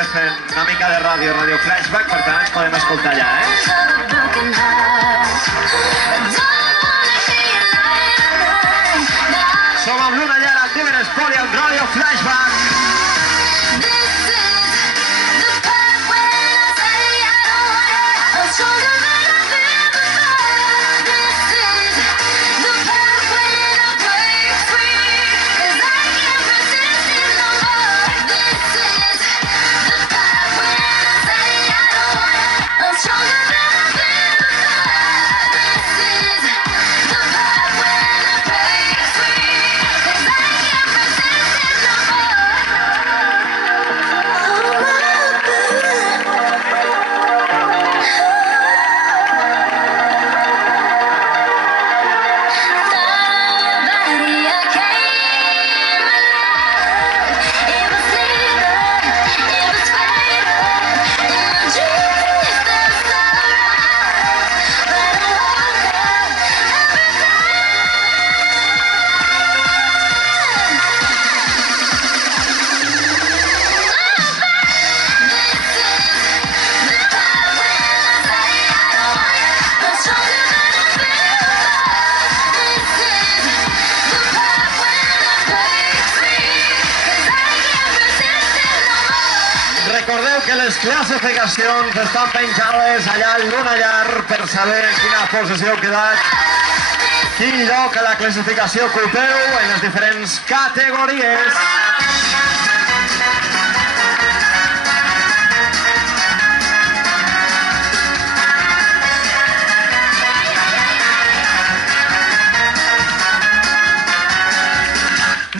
Fent una mica de ràdio flashback, per tant ens podem escoltar allà, Som amb l'Una Llar, el Tiber Esport i el ràdio flashback. Recordeu que les classificacions estan penjades allà a l'Una Llar per saber en quina posició heu quedat, quin lloc a la classificació ocupeu en les diferents categories.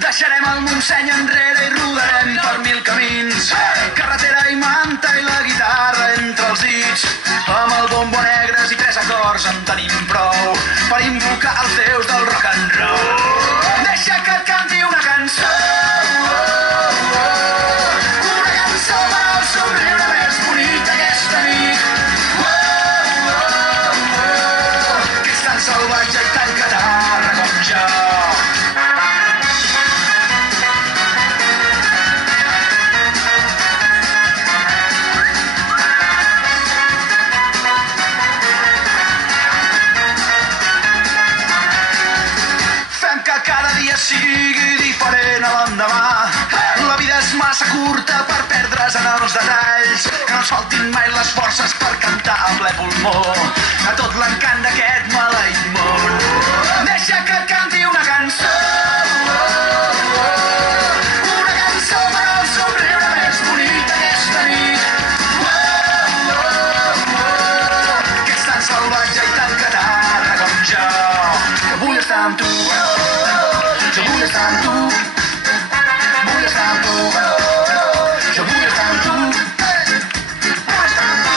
Deixarem el Montseny enrere i rodarem per 1000 camins. Carretera i manta i la guitarra entre els dits. Amb el bombo negres i 3 acords en tenim prou per invocar els déus del rock and roll. Deixa que et canti una cançó, una cançó per al somriure més bonic aquesta nit, que és tan salvatge i tan catarra com jo. Sigui diferent a l'endemà. La vida és massa curta per perdre's en els detalls. Que no ens faltin mai les forces per cantar a ple pulmó a tot l'encant d'aquest maleït món. Deixa que et canti una cançó, una cançó per al somriure més bonic d'aquesta nit, que és tan salvatge i tan catarra com jo, que vull estar amb tu. Jo vull estar amb tu, vull estar amb tu, jo vull estar amb tu, vull estar amb tu.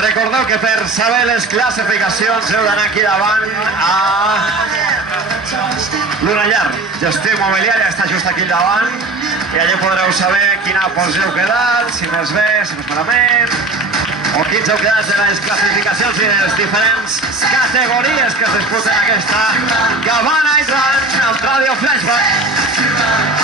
Recordeu que per saber les classificacions heu d'anar aquí davant a Luna Llar. Gestió immobiliària està just aquí davant i allà podreu saber quina posició heu quedat, si més bé, si més malament, o quins heu quedat de les classificacions i de les diferents categories que es disputen aquesta Gavà Night Run amb Ràdio Flashback.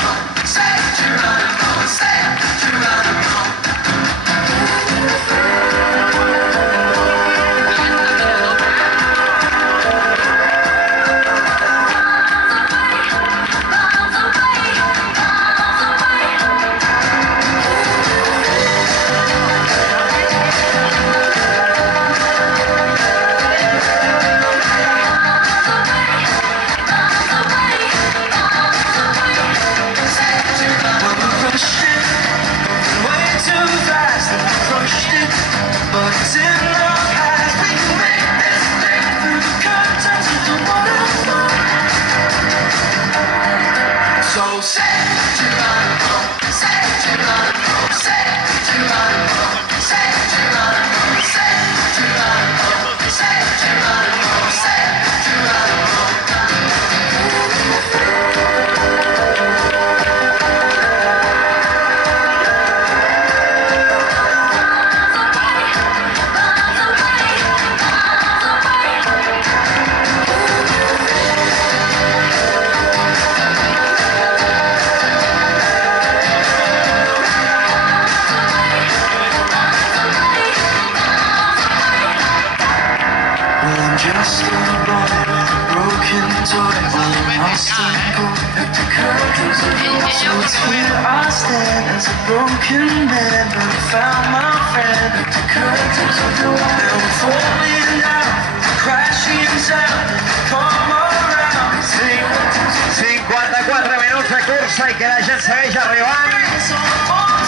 I que la gent segueix arribant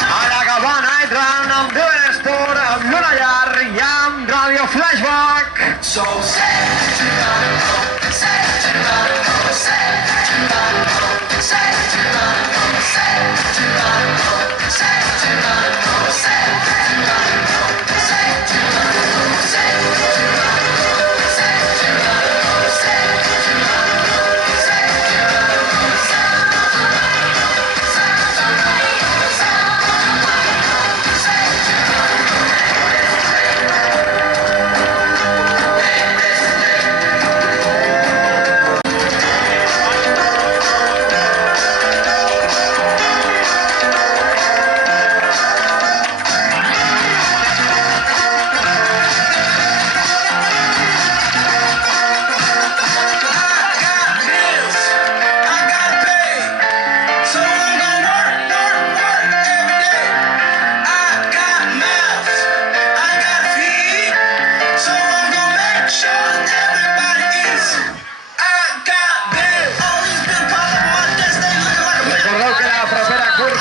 a la Gavà Night Run amb Diver Sport, amb Luna Llar i amb Ràdio Flashback.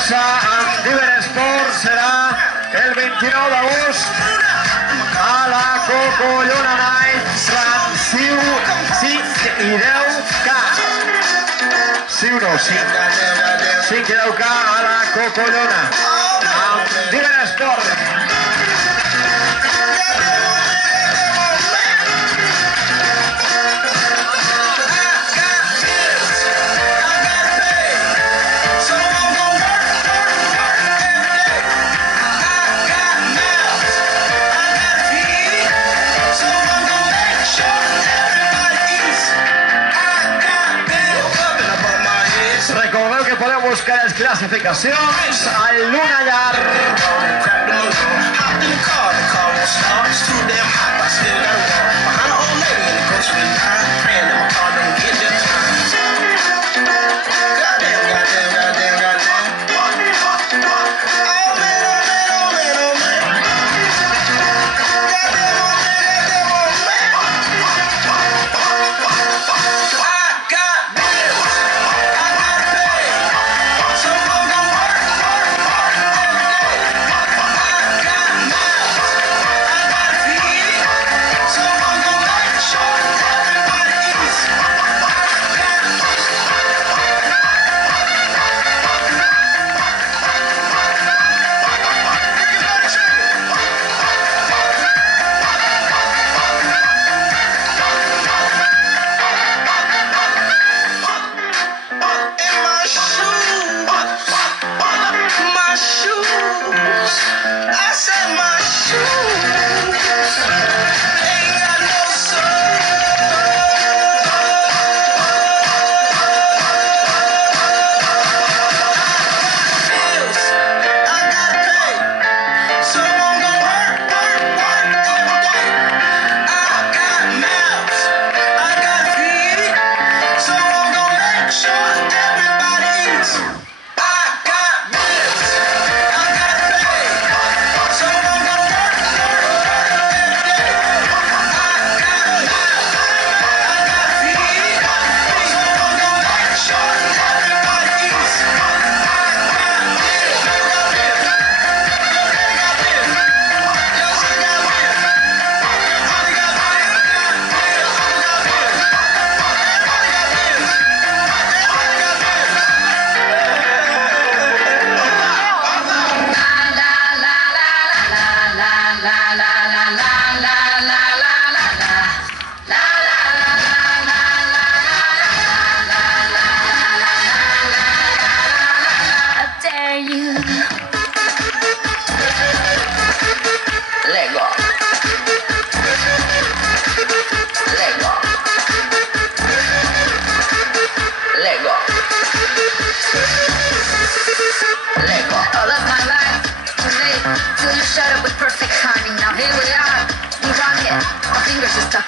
Amb Diver Sport serà el 29 d'agost a la Cocollona Night Run 5 i 10K. 5 no, 5 i 10K a la Cocollona amb Diver Sport. Recordeu que podeu buscar les classificacions al Luna Llar.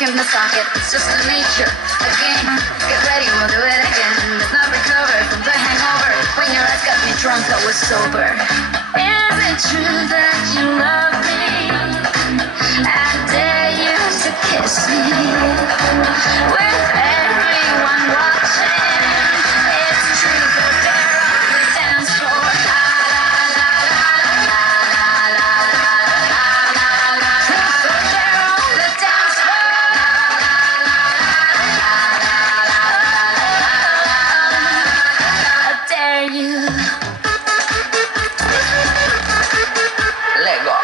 in the socket. It's just the nature of game. Get ready, we'll do it again. Let's not recover from the hangover. When your eyes got me drunk, I was sober. Is it true that you love me? I dare you to kiss me. With everyone watching, it's truth or dare on the dance floor. La la la la la la la la la. Truth or dare on the dance floor. I dare you. Lego.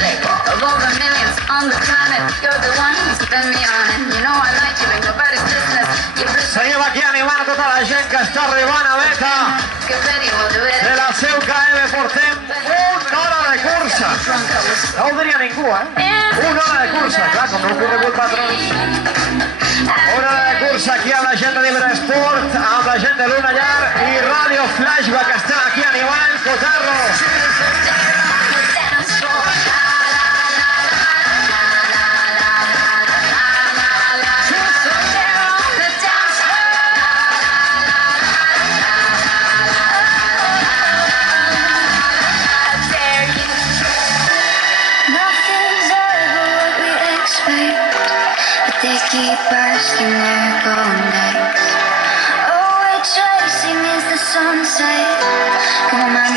Lego. Of all the millions on the planet, you're the one who spend me on it. You know I like you, ain't nobody's business. Seguim aquí animant tota la gent que està arribant a meta. Get ready, we'll do it. De la seu KM portem una hora de cursa. No ho diria ningú, Una hora de cursa, clar, com no ho corregut patrons. Una hora de cursa aquí amb la gent de Llibre Esport, amb la gent de Luna Llar i Ràdio Flashback que està aquí animant Cotarro. They keep asking where go next. Oh, we're chasing is the sunset. Come on,